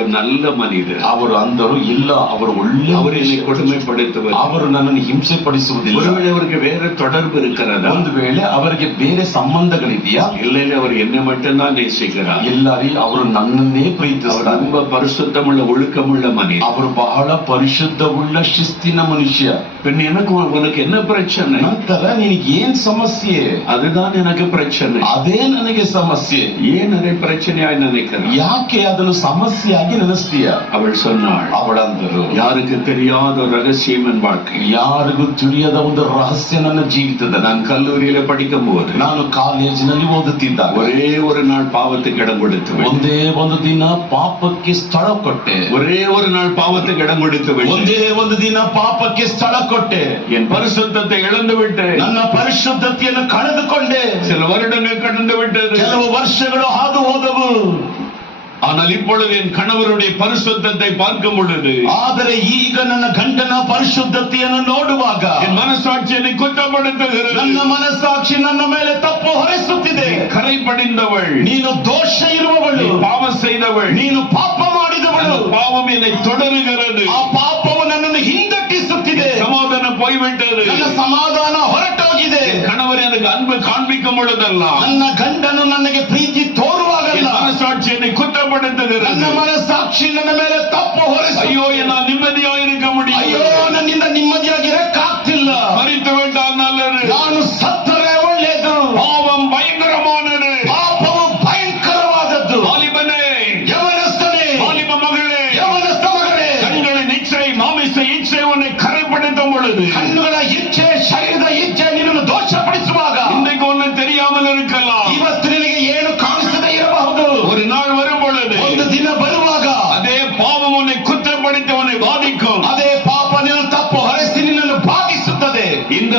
அவர் நல்ல மனிதர். ಅವರು ಅಂದರು ಇಲ್ಲ, ಅವರು ಒಳ್ಳೆ, அவர் என்னை கொடுமைப்படுத்துவர், ಅವರು ನನ್ನನ್ನು ಹಿಂಸೆ ಪಡಿಸುವುದಿಲ್ಲ. ஒருவேளை அவருக்கு வேற தொடர்பு இருக்கிறதா? ಒಂದು ವೇಳೆ ಅವರಿಗೆ ಬೇರೆ ಸಂಬಂಧಗಳಿದೆಯಾ? இல்லை, அவர் என்னை மட்டும்தான் நேசிக்கிறார். ಇಲ್ಲ ರೀ, ಅವರು ನನ್ನನ್ನೇ அவர் ಪ್ರೀತಿಸ್ತಾರೆ. ரொம்ப பரிசுத்தமுள்ள ஒழுக்கமுள்ள மனிதர். ಅವರು ಬಹಳ ಪರಿಶುದ್ಧವುಳ್ಳ ಶಿಸ್ತಿನ ಮನುಷ್ಯ. பின் எனக்கு உனக்கு என்ன பிரச்சனை? ನಂತರ ನಿನಗೆ ಏನ್ ಸಮಸ್ಯೆ? அதுதான் எனக்கு பிரச்சனை. ಅದೇ ನನಗೆ ಸಮಸ್ಯೆ. ஏன் அதை பிரச்சனையாய் நினைக்கிறேன்? ಯಾಕೆ ಅದನ್ನು ಸಮಸ್ಯೆಯಾಗಿ ನೆನೆಸ್ತೀಯ? அவள் சொன்னாள், ಅವಳಂದರು, யாருக்கு தெரியாத ஒரு ரகசியம் என் வாழ்க்கை. ಯಾರಿಗೂ ತಿಳಿಯದ ಒಂದು ರಹಸ್ಯ ನನ್ನ ಜೀವಿತದ. நான் கல்லூரியில படிக்கும் போது, ನಾನು ಕಾಲೇಜಿನಲ್ಲಿ ಓದುತ್ತಿದ್ದಾಗ ஒரே ஒரு நாள் பாவத்துக்கு இடம் கொடுத்து விட்டேன். ಒಂದೇ ಒಂದು ದಿನ ಪಾಪಕ್ಕೆ ಸ್ಥಳ ಕೊಟ್ಟೆ. ஒரே ஒரு நாள் பாவத்துக்கு இடம் கொடுத்து விட்டேன். ಒಂದೇ ಒಂದು ದಿನ ಪಾಪಕ್ಕೆ ಸ್ಥಳ ಕೊಟ್ಟೆ. என் பரிசுத்தத்தை இழந்து விட்டேன். ನನ್ನ ಪರಿಶುದ್ಧತೆಯನ್ನು ಕಳೆದುಕೊಂಡೆ. சில வருடங்கள் கடந்து விட்டது. ಕೆಲವು ವರ್ಷಗಳು ಹಾದು ಹೋದವು. ஆனால் இப்பொழுது என் கணவருடைய பரிசுத்தத்தை பார்க்கும் பொழுது, ಆದರೆ ಈಗ ನನ್ನ ಗಂಡನ ಪರಿಶುದ್ಧತೆಯನ್ನು ನೋಡುವಾಗ என் மனசாட்சி என்னை குற்றப்படுத்துகிறது. ನನ್ನ ಮನಸ್ಸಾಕ್ಷಿ ನನ್ನ ಮೇಲೆ ತಪ್ಪು ಹೊರಿಸುತ್ತಿದೆ. கரை படிந்தவள், ನೀನು ದೋಷ ಇರುವವಳು, பாவம் செய்தவள், ನೀನು ಪಾಪ ಮಾಡಿದವಳು. பாவம் என்னை தொடರುகிறது. ಆ ಪಾಪವು ನನ್ನನ್ನು ಹಿಂದಟ್ಟಿಸುತ್ತಿದೆ. சமாதானம் போய்விட்டது. ನನ್ನ ಸಮಾಧಾನ ಹೊರಟೋಗಿದೆ. கணவர் எனக்கு அன்பு காண்பிக்கும் பொழுதெல்லாம், ನನ್ನ ಗಂಡನು ನನಗೆ ಪ್ರೀತಿ ತೋರುವಾಗಲ್ಲ, மனசாட்சி என்னை குற்றப்படுத்துகிறது. ನನ್ನ ಮನಸ್ಸಾಕ್ಷಿ ನನ್ನ ಮೇಲೆ ತಪ್ಪು ಹೊರಿಸಿ, ஐயோ, நான் நிம்மதியாக இருக்க முடியும். ಅಯ್ಯೋ, ನನ್ನಿಂದ ನಿಮ್ಮದಿಯಾಗಿರಕ್ಕಾಗ್ತಿಲ್ಲ. மரித்து விட்டால் நல்லது. ನಾನು ಸತ್ತರೆ ಒಳ್ಳೆಯದು. பாவம் பயங்கரமானது. ಪಾಪವು ಭಯಂಕರವಾದದ್ದು. வாலிபனே, ಯವನಸ್ಥನೇ, வாலிப மகளே, ಯವನಸ್ಥ ಮಗಳೇ, கண்களின் இச்சை, மாமிச இச்சை உன்னை கரைப்படுத்தும் பொழுது, ಕಣ್ಣುಗಳ ಇಚ್ಛೆ, ಶರೀರದ ಇಚ್ಛೆ ನಿನ್ನನ್ನು ದೋಷಪಡಿಸುವಾಗ, இன்றைக்கு ஒண்ணு தெரியாமல் இருக்கலாம். ಇವತ್ತು ನಿನಗೆ ಏನು ಕಾಣಿಸದೇ ಇರಬಹುದು. ஒரு நாள் வரும் பொழுது, ಒಂದು ದಿನ ಬರುವಾಗ அதே பாவம் உன்னை குற்றப்படுத்தி உன்னை பாதிக்கும். ಅದೇ ಪಾಪ ನಿನ್ನ ತಪ್ಪು ಹೊರಿಸಿ ನಿನ್ನನ್ನು ಬಾಧಿಸುತ್ತದೆ. இந்த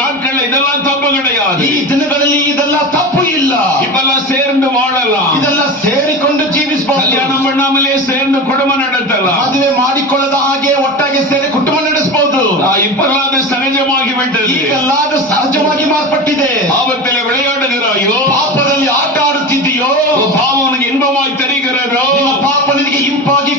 நாட்கள் இதெல்லாம் தப்பு கிடையாது. ಈ ದಿನಗಳಲ್ಲಿ ಇದೆಲ್ಲ ತಪ್ಪು ಇಲ್ಲ. இப்பெல்லாம் சேர்ந்து வாழலாம். ಇದೆಲ್ಲ ಸೇರಿಕೊಂಡು ಜೀವಿಸಬಹುದು. கல்யாணம் பண்ணாமலே சேர்ந்து குடும்பம் நடத்தலாம். ಮದುವೆ ಮಾಡಿಕೊಳ್ಳದ ಹಾಗೆ ಒಟ್ಟಾಗಿ ಸೇರಿ ಕುಟುಂಬ ನಡೆಸಬಹುದು. இப்பெல்லாம் அது சகஜமாகி விட்டது. ಈಗೆಲ್ಲ ಅದು ಸಹಜವಾಗಿ ಮಾರ್ಪಟ್ಟಿದೆ. பாவத்தில் விளையாடுகிறாயோ, ಪಾಪದಲ್ಲಿ ಆಟ ಆಡುತ್ತಿದೆಯೋ, பாவம் உனக்கு இன்பமாய் தெரிகிறதோ, ಪಾಪ ನಿನಗೆ ಇಂಪಾಗಿ